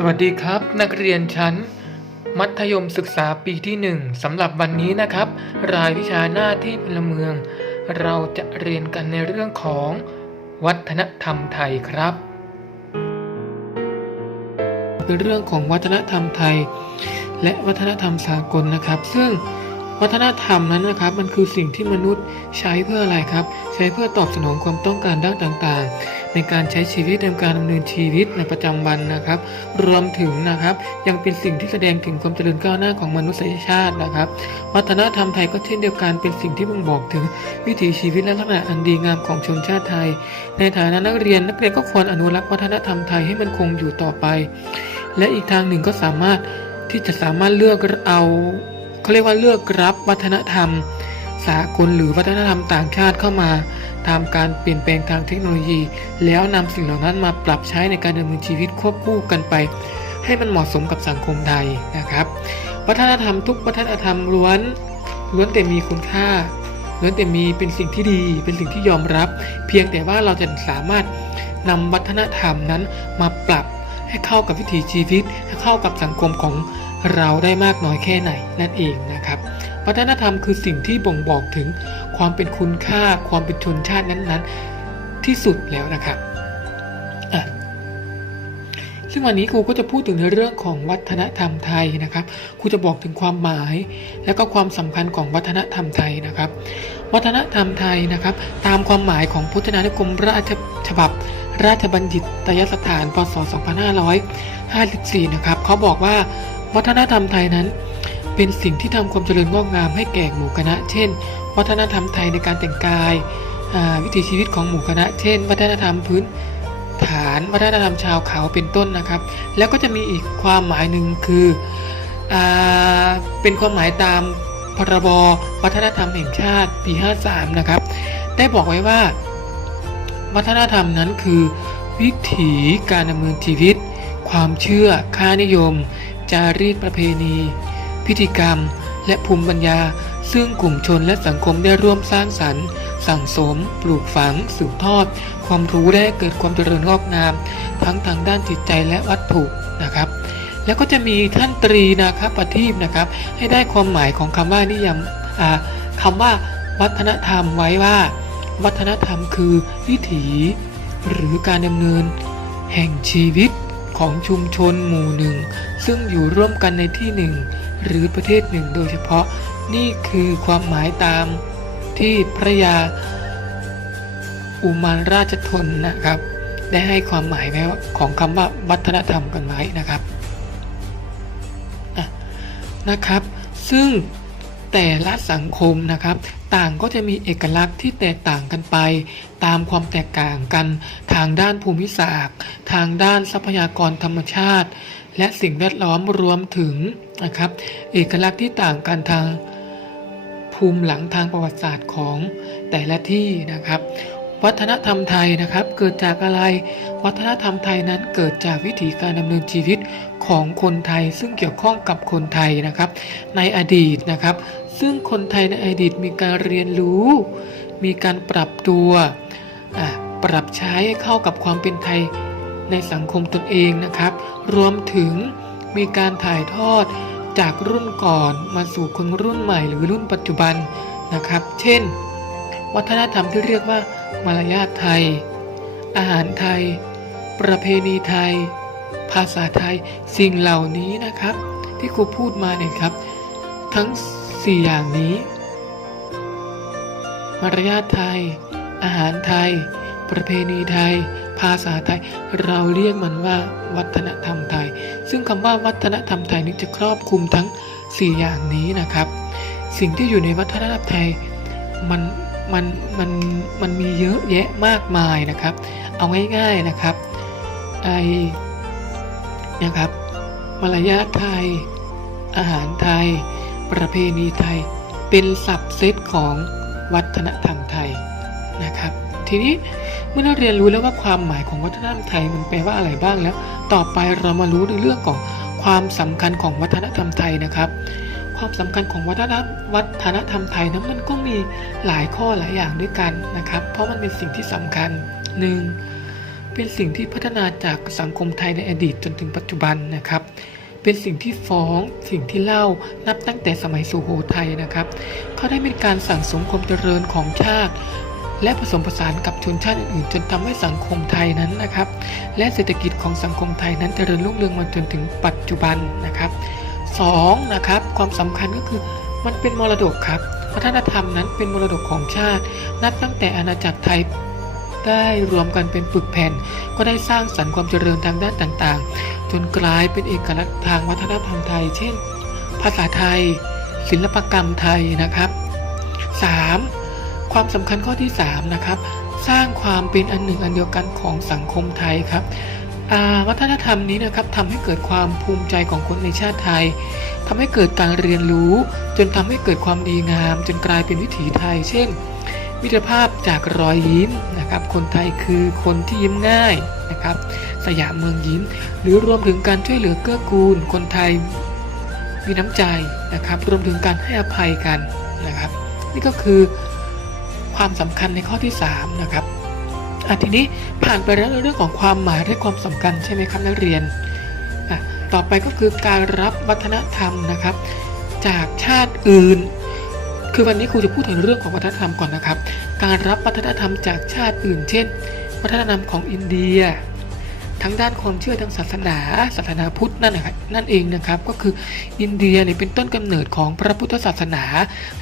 สวัสดีครับ นักเรียนชั้น มัธยมศึกษาปีที่ 1สำหรับวันนี้นะครับ รายวิชาหน้าที่พลเมือง เราจะเรียนกันในเรื่องของวัฒนธรรมไทยครับเป็นเรื่องของวัฒนธรรมไทย และวัฒนธรรมสากลนะครับ ซึ่ง วัฒนธรรมนั้นนะครับ มันคือสิ่งที่มนุษย์ใช้เพื่ออะไรครับ ใช้เพื่อตอบสนองความต้องการด้านต่างๆ ในการใช้ชีวิตในการดำเนินชีวิตในประจำวันนะครับ รวมถึงนะครับ ยังเป็นสิ่งที่แสดงถึงความเจริญก้าวหน้าของมนุษยชาตินะครับ วัฒนธรรมไทยก็เช่นเดียวกันเป็นสิ่งที่บ่งบอกถึงวิถีชีวิตและลักษณะอันดีงามของชนชาติไทย ในฐานะนักเรียนนักเรียนก็ควรอนุรักษ์วัฒนธรรมไทยให้มันคงอยู่ต่อไป และอีกทางหนึ่งก็สามารถที่จะสามารถเลือกเอา เขาเรียกว่าเลือกรับวัฒนธรรม สากลหรือวัฒนธรรมต่างชาติเข้ามาตามการเปลี่ยนแปลงทางเทคโนโลยี แล้วนำสิ่งเหล่านั้นมาปรับใช้ในการดำเนินชีวิตควบคู่กันไป ให้มันเหมาะสมกับสังคมไทยนะครับ วัฒนธรรมทุกวัฒนธรรมล้วนล้วนแต่มีคุณค่าล้วนแต่มีเป็นสิ่งที่ดีเป็นสิ่งที่ยอมรับ เพียงแต่ว่าเราจะสามารถนำวัฒนธรรมนั้นมาปรับให้เข้ากับวิถีชีวิต ให้เข้ากับสังคมของ เราได้มากน้อยแค่ไหนนั่นเองนะครับวัฒนธรรมคือสิ่งที่บ่งบอกถึงความเป็นคุณค่าความเป็นชนชาตินั้นๆ ที่สุดแล้วนะครับซึ่งวันนี้ครูก็จะพูดถึงในเรื่องของวัฒนธรรมไทยนะครับ ครูจะบอกถึงความหมาย และก็ความสำคัญของวัฒนธรรมไทยนะครับ วัฒนธรรมไทยนะครับ ตามความหมายของพุทธนานุกรมราชฉบับ ราชบัณฑิตยสถานพศ 2554 นะครับเขาบอกว่า วัฒนธรรมไทยนั้น เป็นสิ่งที่ทำความเจริญงอกงามให้แก่หมู่คณะ เช่น วัฒนธรรมไทยในการแต่งกาย วิถีชีวิตของหมู่คณะ เช่น วัฒนธรรมพื้นฐานวัฒนธรรมชาวเขาเป็นต้นนะครับ แล้วก็จะมีอีกความหมายหนึ่งคืออเป็นความหมายตามพรบวัฒนธรรมแห่งชาติปี 53 นะครับ ได้บอกไว้ว่า วัฒนธรรมนั้นคือ วิถีการดำเนินชีวิต ความเชื่อค่านิยม จารีตประเพณี พิธีกรรม และภูมิปัญญา ซึ่งกลุ่มชนและสังคมได้ร่วมสร้างสรรค์ สั่งสม ปลูกฝัง สืบทอด ความรู้และให้เกิดความเจริญงอกงาม ทั้งทางด้านจิตใจและวัตถุนะครับแล้วก็จะมีท่านตรีนะครับประทีปนะครับ ให้ได้ความหมายของคำว่านิยามอ่าคำว่า วัฒนธรรมไว้ว่า วัฒนธรรมคือวิถี หรือการดำเนิน แห่งชีวิต ของชุมชนหมู่หนึ่ง ซึ่งอยู่ร่วมกันในที่หนึ่ง หรือประเทศหนึ่งโดยเฉพาะนี่คือความหมายตามที่พระยาอุมานราชทนนะครับ ได้ให้ความหมายไว้ของคำว่าวัฒนธรรมกันไว้นะครับนะครับ ซึ่ง แต่ละสังคมนะครับ ต่างก็จะมีเอกลักษณ์ที่แตกต่างกันไป ตามความแตกต่างกัน ทางด้านภูมิศาสตร์ ทางด้านทรัพยากรธรรมชาติ และสิ่งแวดล้อมรวมถึงนะครับเอกลักษณ์ที่ต่างกันทางภูมิหลังทางประวัติศาสตร์ของแต่ละที่นะครับวัฒนธรรมไทยนะครับเกิดจากอะไร วัฒนธรรมไทยนั้นเกิดจากวิถีการดำเนินชีวิตของคนไทย ซึ่งเกี่ยวข้องกับคนไทยนะครับ ในอดีตนะครับ ซึ่งคนไทยในอดีตมีการเรียนรู้ มีการปรับตัวปรับใช้ให้เข้ากับความเป็นไทยในสังคมตนเองนะครับ รวมถึงมีการถ่ายทอดจากรุ่นก่อนมาสู่คนรุ่นใหม่หรือรุ่นปัจจุบันนะครับ เช่น วัฒนธรรมที่เรียกว่า มารยาทไทย อาหารไทย ประเพณีไทย ภาษาไทย สิ่งเหล่านี้นะครับ ที่ครูพูดมาเนี่ยครับ ทั้ง 4อย่างนี้ มารยาทไทย อาหารไทย ประเพณีไทย ภาษาไทย เราเรียกมันว่า วัฒนธรรมไทย ซึ่งคำว่าวัฒนธรรมไทยนี้จะครอบคลุมทั้ง 4 อย่างนี้นะครับ สิ่งที่อยู่ในวัฒนธรรมไทยมันมันมันมันมีเยอะแยะมากมายนะครับ เอาง่ายๆนะครับไอนะครับมารยาทไทย อาหารไทย ประเพณีไทย เป็นสับเซตของวัฒนธรรมไทยนะครับ ทีนี้เมื่อเราเรียนรู้แล้วว่าความหมายของวัฒนธรรมไทยมันแปลว่าอะไรบ้างแล้ว ต่อไปเรามารู้ในเรื่องของความสำคัญของวัฒนธรรมไทยนะครับ ความสำคัญของวัฒนธรรมวัฒนธรรมไทยนั้นมันก็มีหลายข้อหลายอย่างด้วยกันนะครับ เพราะมันเป็นสิ่งที่สำคัญหนึ่งเป็นสิ่งที่พัฒนาจากสังคมไทยในอดีตจนถึงปัจจุบันนะครับ เป็นสิ่งที่ฟ้องสิ่งที่เล่านับตั้งแต่สมัยสุโขทัยนะครับ เขาได้มีการสั่งสมความเจริญของชาติ และผสมผสานกับชนชาติอื่นๆจนทำให้สังคมไทยนั้นนะครับ และเศรษฐกิจของสังคมไทยนั้นเจริญรุ่งเรืองมาจนถึงปัจจุบันนะครับสองนะครับความสำคัญก็คือมันเป็นมรดกครับวัฒนธรรมนั้นเป็นมรดกของชาติ นับตั้งแต่อาณาจักรไทย ได้รวมกันเป็นปึกแผ่น ก็ได้สร้างสรรค์ความเจริญทางด้านต่างๆ จนกลายเป็นเอกลักษณ์ทางวัฒนธรรมไทย เช่น ภาษาไทย ศิลปกรรมไทยนะครับ 3. ความสำคัญข้อที่ 3 นะครับ สร้างความเป็นอันหนึ่งอันเดียวกันของสังคมไทยครับอาวัฒนธรรมนี้นะครับทำให้เกิดความภูมิใจของคนในชาติไทยทำให้เกิดการเรียนรู้ จนทำให้เกิดความดีงาม จนกลายเป็นวิถีไทย เช่น มิตรภาพจากรอยยิ้มนะครับ คนไทยคือคนที่ยิ้มง่ายนะครับ สยามเมืองยิ้ม หรือรวมถึงการช่วยเหลือเกื้อกูล คนไทยมีน้ำใจนะครับ รวมถึงการให้อภัยกันนะครับ นี่ก็คือความสำคัญในข้อที่3นะครับอะทีนี้ผ่านไปแล้วในเรื่องของความหมายและความสำคัญใช่ไหมครับนักเรียนอะต่อไปก็คือการรับวัฒนธรรมนะครับ จากชาติอื่น คือวันนี้ครูจะพูดถึงเรื่องของวัฒนธรรมก่อนนะครับ การรับวัฒนธรรมจากชาติอื่น เช่น วัฒนธรรมของอินเดีย ทั้งด้านความเชื่อทางศาสนาศาสนาพุทธนั่นนะครับนั่นเองนะครับ ก็คืออินเดียเนี่ยเป็นต้นกำเนิดของพระพุทธศาสนา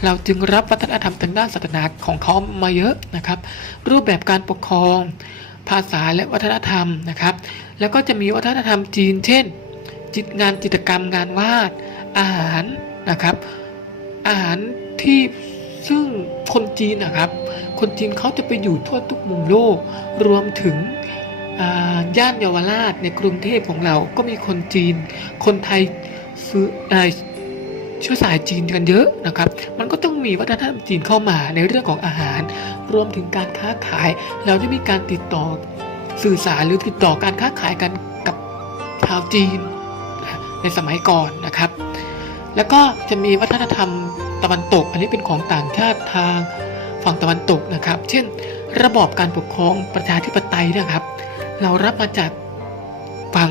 เราจึงรับวัฒนธรรมทางด้านศาสนาของเขามาเยอะนะครับ รูปแบบการปกครอง ภาษาและวัฒนธรรมนะครับ แล้วก็จะมีวัฒนธรรมจีน เช่น จิตงานจิตรกรรมงานวาดอาหารนะครับ อาหาร ที่ซึ่งคนจีนนะครับ คนจีนเขาจะไปอยู่ทั่วทุกมุมโลก รวมถึงย่านเยาวราชในกรุงเทพของเราก็มีคนจีน คนไทยซื้อเอ่อเชื้อสายจีนกันเยอะนะครับ มันก็ต้องมีวัฒนธรรมจีนเข้ามาในเรื่องของอาหาร รวมถึงการค้าขาย เราจะมีการติดต่อสื่อสารหรือติดต่อการค้าขายกันกับชาวจีนในสมัยก่อนนะครับ แล้วก็จะมีวัฒนธรรม ตะวันตก อันนี้เป็นของต่างชาติทางฝั่งตะวันตกนะครับ เช่น ระบอบการปกครองประชาธิปไตยนะครับ เรารับมาจากฝั่ง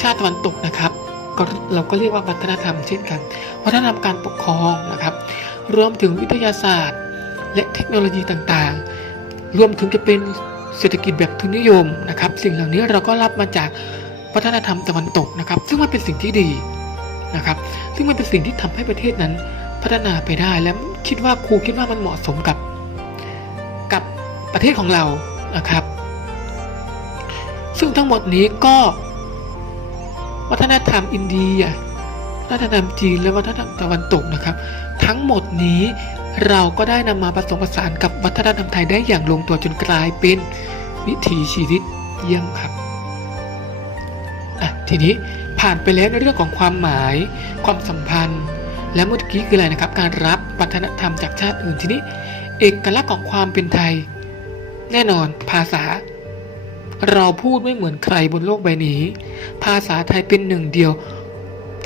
ชาติตะวันตกนะครับก็เราก็เรียกว่าวัฒนธรรมเช่นกัน วัฒนธรรมการปกครองนะครับ รวมถึงวิทยาศาสตร์ และเทคโนโลยีต่างๆ รวมถึงจะเป็นเศรษฐกิจแบบทุนนิยมนะครับ สิ่งเหล่านี้เราก็รับมาจากวัฒนธรรมตะวันตกนะครับ ซึ่งมันเป็นสิ่งที่ดี นะครับ ซึ่งมันเป็นสิ่งที่ทำให้ประเทศนั้นพัฒนาไปได้และคิดว่าครูคิดว่ามันเหมาะสมกับกับประเทศของเรานะครับ ซึ่งทั้งหมดนี้ก็วัฒนธรรมอินเดียวัฒนธรรมจีนและวัฒนธรรมตะวันตกนะครับ ทั้งหมดนี้เราก็ได้นำมาผสมผสานกับวัฒนธรรมไทยได้อย่างลงตัวจนกลายเป็นวิถีชีวิตเยี่ยมครับอะทีนี้ ผ่านไปแล้วในเรื่องของความหมาย ความสัมพันธ์ และเมื่อกี้คืออะไรนะครับ การรับวัฒนธรรมจากชาติอื่นทีนี้ เอกลักษณ์ของความเป็นไทย แน่นอนภาษา เราพูดไม่เหมือนใครบนโลกใบนี้ ภาษาไทยเป็นหนึ่งเดียว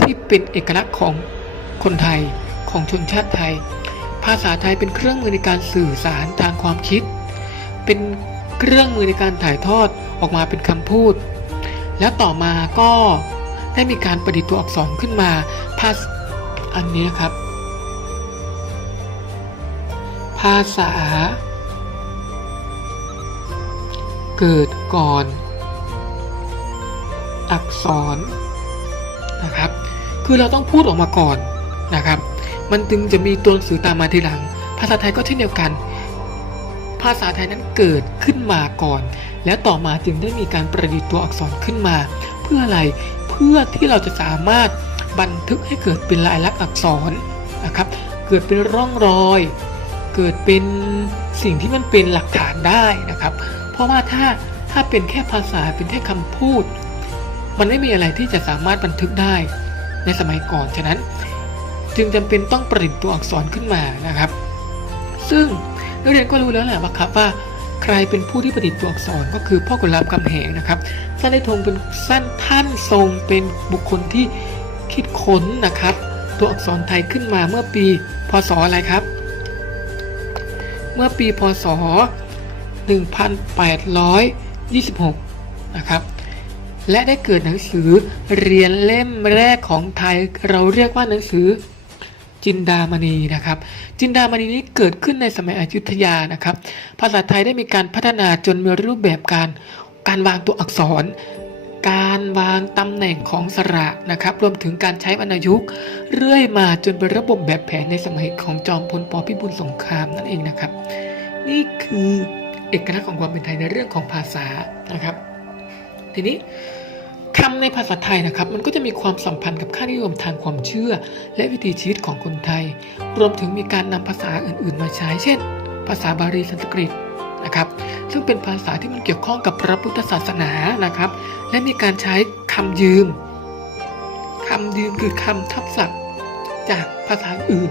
ที่เป็นเอกลักษณ์ของคนไทยของชนชาติไทย ภาษาไทยเป็นเครื่องมือในการสื่อสารทางความคิด เป็นเครื่องมือในการถ่ายทอดออกมาเป็นคำพูด แล้วต่อมาก็ ได้มีการประดิษฐ์ตัวอักษรขึ้นมาภาษอันนี้นะครับ ภาษา เกิดก่อน อักษรนะครับ คือเราต้องพูดออกมาก่อนนะครับ มันจึงจะมีตัวหนังสือตามมาทีหลัง ภาษาไทยก็เช่นเดียวกัน ภาษาไทยนั้นเกิดขึ้นมาก่อน แล้วต่อมาจึงได้มีการประดิษฐ์ตัวอักษรขึ้นมา เพื่ออะไร พื่อที่เราจะสามารถบันทึกให้เกิดเป็นลายลักษณ์อักษรนะครับ เกิดเป็นร่องรอย เกิดเป็นสิ่งที่มันเป็นหลักฐานได้นะครับ เพราะว่าถ้าถ้าเป็นแค่ภาษาเป็นแค่คำพูด มันไม่มีอะไรที่จะสามารถบันทึกได้ในสมัยก่อน ฉะนั้น จึงจำเป็นต้องประดิษฐ์ตัวอักษรขึ้นมานะครับ ซึ่งนักเรียนก็รู้แล้วแหละว่าครับว่า ใครเป็นผู้ที่ประดิษฐ์ตัวอักษรก็คือพ่อขุนรามคำแหงนะครับท่านได้ทรงเป็นสั้นท่านทรงเป็นบุคคลที่คิดค้นนะครับ ตัวอักษรไทยขึ้นมาเมื่อปีพศอะไรครับ เมื่อปีพศ 1826 นะครับและได้เกิดหนังสือเรียนเล่มแรกของไทยเราเรียกว่าหนังสือ จินดามณีนะครับ จินดามณีนี้เกิดขึ้นในสมัยอยุธยานะครับ ภาษาไทยได้มีการพัฒนาจนมีรูปแบบการการวางตัวอักษร การวางตำแหน่งของสระนะครับ รวมถึงการใช้วรรณยุกต์เรื่อยมาจนเป็นระบบแบบแผนในสมัยของจอมพลปพิบูลสงครามนั่นเองนะครับ นี่คือเอกลักษณ์ของความเป็นไทยในเรื่องของภาษานะครับ ทีนี้ คำในภาษาไทยนะครับ มันก็จะมีความสัมพันธ์กับค่านิยมทางความเชื่อ และวิถีชีวิตของคนไทย รวมถึงมีการนำภาษาอื่น ๆ มาใช้ เช่น ภาษาบาลีสันสกฤตนะครับ ซึ่งเป็นภาษาที่มันเกี่ยวข้องกับพระพุทธศาสนานะครับ และมีการใช้คำยืมคำยืมคือคำทับศัพท์จากภาษาอื่น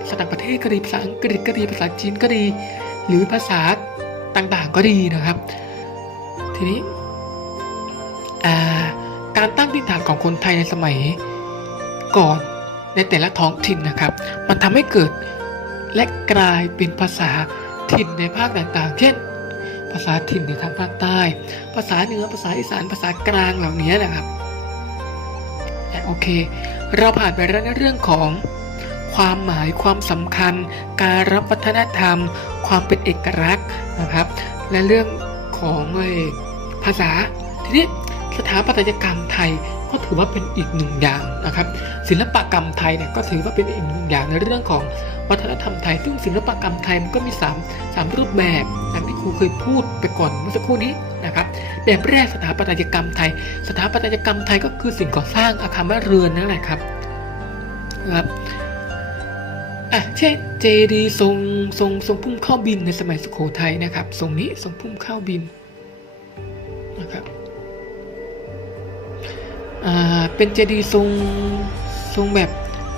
ภาษาต่างประเทศก็ดีภาษาอังกฤษก็ดีภาษาจีนก็ดี หรือภาษาต่างๆก็ดีนะครับ ทีนี้อ่า การตั้งถิ่นฐานของคนไทยในสมัยก่อนในแต่ละท้องถิ่นนะครับ มันทำให้เกิดและกลายเป็นภาษาถิ่นในภาคต่างๆ เช่น ภาษาถิ่นในทางภาคใต้ ภาษาเหนือภาษาอีสานภาษากลางเหล่านี้นะครับและโอเค เราผ่านไปแล้วในเรื่องของความหมายความสำคัญ การรับวัฒนธรรม ความเป็นเอกลักษณ์นะครับ และเรื่องของภาษาทีนี้ สถาปัตยกรรมไทยก็ถือว่าเป็นอีกหนึ่งอย่างนะครับ ศิลปกรรมไทยเนี่ยก็ถือว่าเป็นอีกหนึ่งอย่างในเรื่องของวัฒนธรรมไทย ซึ่งศิลปกรรมไทยมันก็มี3 3รูปแบบอย่างที่ครูเคยพูดไปก่อนเมื่อสักครู่นี้นะครับแบบแรกสถาปัตยกรรมไทย สถาปัตยกรรมไทยก็คือสิ่งก่อสร้างอาคารบ้านเรือนนั่นแหละครับนะครับอะเช่นเจดีย์ทรงทรงทรงพุ่มเข้าบินในสมัยสุโขทัยนะครับทรงนี้ทรงพุ่มเข้าบิน เป็นเจดีย์ทรงทรงแบบ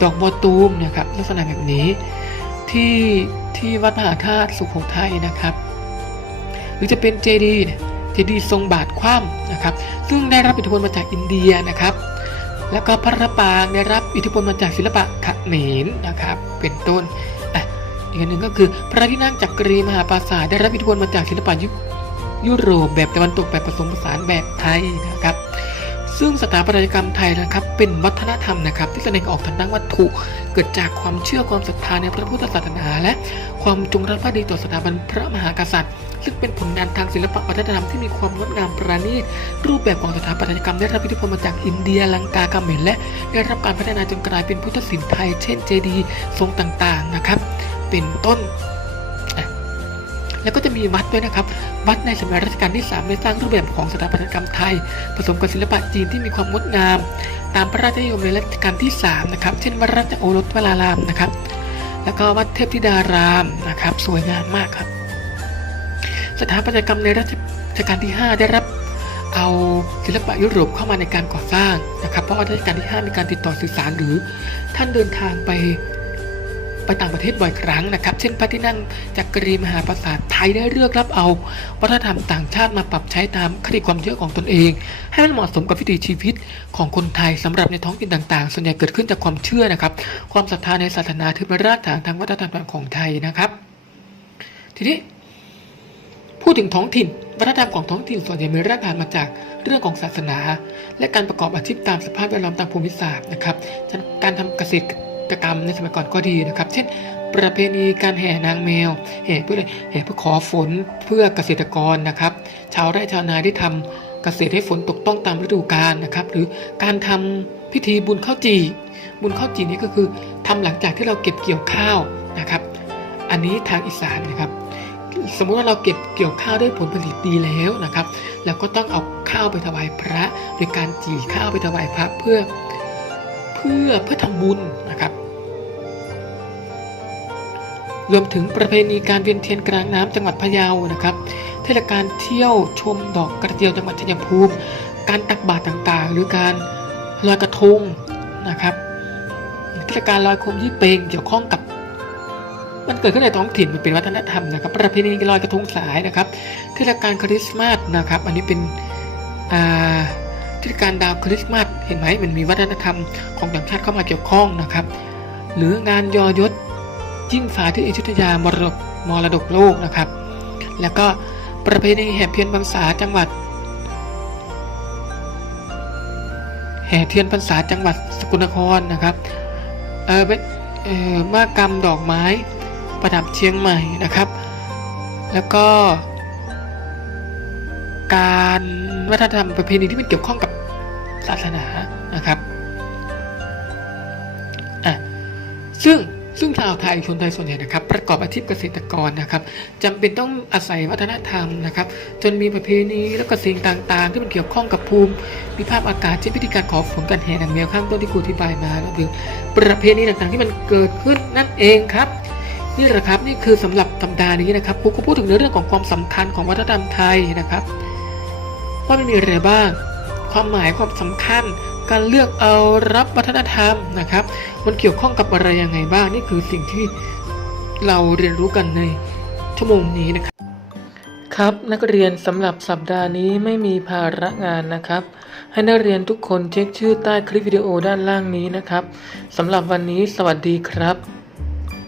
ดอกบัวตูมนะครับลักษณะแบบนี้ที่ที่วัดมหาธาตุสุโขทัยนะครับ หรือจะเป็นเจดีย์เจดีย์ทรงบาทคว่ำนะครับ ซึ่งได้รับอิทธิพลมาจากอินเดียนะครับ แล้วก็พระปรางได้รับอิทธิพลมาจากศิลปะเขมรนะครับ เป็นต้นอีกอันหนึ่งก็คือพระที่นั่งจักรีมหาปราสาทได้รับอิทธิพลมาจากศิลปะยุยุโรปแบบตะวันตกแบบผสมผสานแบบไทยนะครับ ซึ่งสถาปัตยกรรมไทยนะครับ เป็นวัฒนธรรมนะครับ ที่แสดงออกทางด้านวัตถุ เกิดจากความเชื่อความศรัทธาในพระพุทธศาสนา และความจงรักภักดีต่อสถาบันพระมหากษัตริย์ ซึ่งเป็นผลงานทางศิลปะวัฒนธรรมที่มีความงดงามประณีตรูปแบบของสถาปัตยกรรมได้รับอิทธิพลมาจากอินเดียลังกาเขมรและได้รับการพัฒนาจนกลายเป็นพุทธศิลป์ไทย เช่นเจดีย์ทรงต่างๆนะครับ เป็นต้น แล้วก็จะมีวัดด้วยนะครับ วัดในสมัยรัชกาลที่ 3 ได้สร้างรูปแบบของสถาปัตยกรรมไทย ผสมกับศิลปะจีนที่มีความงดงาม ตามพระราชนิยมในรัชกาลที่ 3 นะครับ เช่นวัดราชโอรสวรารามนะครับ แล้วก็วัดเทพธิดารามนะครับ สวยงามมากครับ สถาปัตยกรรมในรัชกาลที่ 5 ได้รับเอาศิลปะยุโรปเข้ามาในการก่อสร้างนะครับ เพราะว่ารัชกาลที่ 5 มีการติดต่อสื่อสารหรือท่านเดินทางไป ไปต่างประเทศบ่อยครั้งนะครับ เช่นพระที่นั่งจักรีมหาปราสาทไทยได้เลือกรับเอา วัฒนธรรมต่างชาติมาปรับใช้ตามคติความเชื่อของตนเอง ให้มันเหมาะสมกับวิถีชีวิตของคนไทยสำหรับในท้องถิ่นต่างๆ ส่วนใหญ่เกิดขึ้นจากความเชื่อนะครับ ความศรัทธาในศาสนาถือเป็นรากฐานทางวัฒนธรรมของไทยนะครับ ทีนี้พูดถึงท้องถิ่นวัฒนธรรมของท้องถิ่นส่วนใหญ่มีรากฐานมาจากเรื่องของศาสนา และการประกอบอาชีพตามสภาพแวดล้อมตามภูมิศาสตร์นะครับ การทำเกษตร กรรมในสมัยก่อนก็ดีนะครับ เช่น ประเพณีการแห่นางแมว แห่เพื่ออะไรแห่เพื่อขอฝนเพื่อเกษตรกรนะครับ ชาวไร่ชาวนาที่ทำเกษตรให้ฝนตกต้องตามฤดูกาลนะครับ หรือการทำพิธีบุญข้าวจี่บุญข้าวจี่นี่ก็คือทำหลังจากที่เราเก็บเกี่ยวข้าวนะครับ อันนี้ทางอีสานนะครับสมมุติว่าเราเก็บเกี่ยวข้าวได้ผลผลิตดีแล้วนะครับเราก็ต้องเอาข้าวไปถวายพระ โดยการจี่ข้าวไปถวายพระเพื่อ เพื่อเพื่อทำบุญนะครับ รวมถึงประเพณีการเวียนเทียนกลางน้ำจังหวัดพะเยานะครับ เทศกาลเที่ยวชมดอกกระเจียวจังหวัดชัยภูมิ การตักบาตรต่างๆ หรือการลอยกระทงนะครับ เทศกาลลอยโคมยี่เปงเกี่ยวข้องกับ มันเกิดขึ้นในท้องถิ่นมันเป็นวัฒนธรรมนะครับ ประเพณีลอยกระทงสายนะครับ เทศกาลคริสต์มาสนะครับ อันนี้เป็นอ่าเทศกาลดาวคริสต์มาสเห็นไหมมันมีวัฒนธรรมของต่างชาติเข้ามาเกี่ยวข้องนะครับ หรืองานยอยศ ยิ่งฟ้าที่อยุธยามรดกมรดกโลกนะครับ แล้วก็ประเพณีแห่เทียนพรรษาจังหวัด แห่เทียนพรรษาจังหวัดสกลนครนะครับเออเป็นเอ่อมากรรมดอกไม้ประดับเชียงใหม่นะครับ แล้วก็ การวัฒนธรรมประเพณีที่มันเกี่ยวข้องกับศาสนานะครับอะซึ่ง ซึ่งชาวไทยชนไทยส่วนใหญ่นะครับ ประกอบอาชีพเกษตรกรนะครับจำเป็นต้องอาศัยวัฒนธรรมนะครับ จนมีประเพณีแล้วก็สิ่งต่างๆ ที่มันเกี่ยวข้องกับภูมิมีภาพอากาศเช่นพิธีการขอฝนการแห่นางแมวข้างต้นที่ครูอธิบายมาก็คือประเพณีต่างๆ ที่มันเกิดขึ้นนั่นเองครับนี่แหละครับนี่คือสำหรับสัปดาห์นี้นะครับครูก็พูดถึงเรื่องของความสำคัญของวัฒนธรรมไทยนะครับว่ามันมีอะไรบ้าง ความหมายความสำคัญ การเลือกเอารับวัฒนธรรมนะครับ มันเกี่ยวข้องกับอะไรยังไงบ้างนี่คือสิ่งที่เราเรียนรู้กันในชั่วโมงนี้นะครับ ครับนักเรียนสำหรับสัปดาห์นี้ไม่มีภาระงานนะครับ ให้นักเรียนทุกคนเช็คชื่อใต้คลิปวิดีโอด้านล่างนี้นะครับสำหรับวันนี้สวัสดีครับ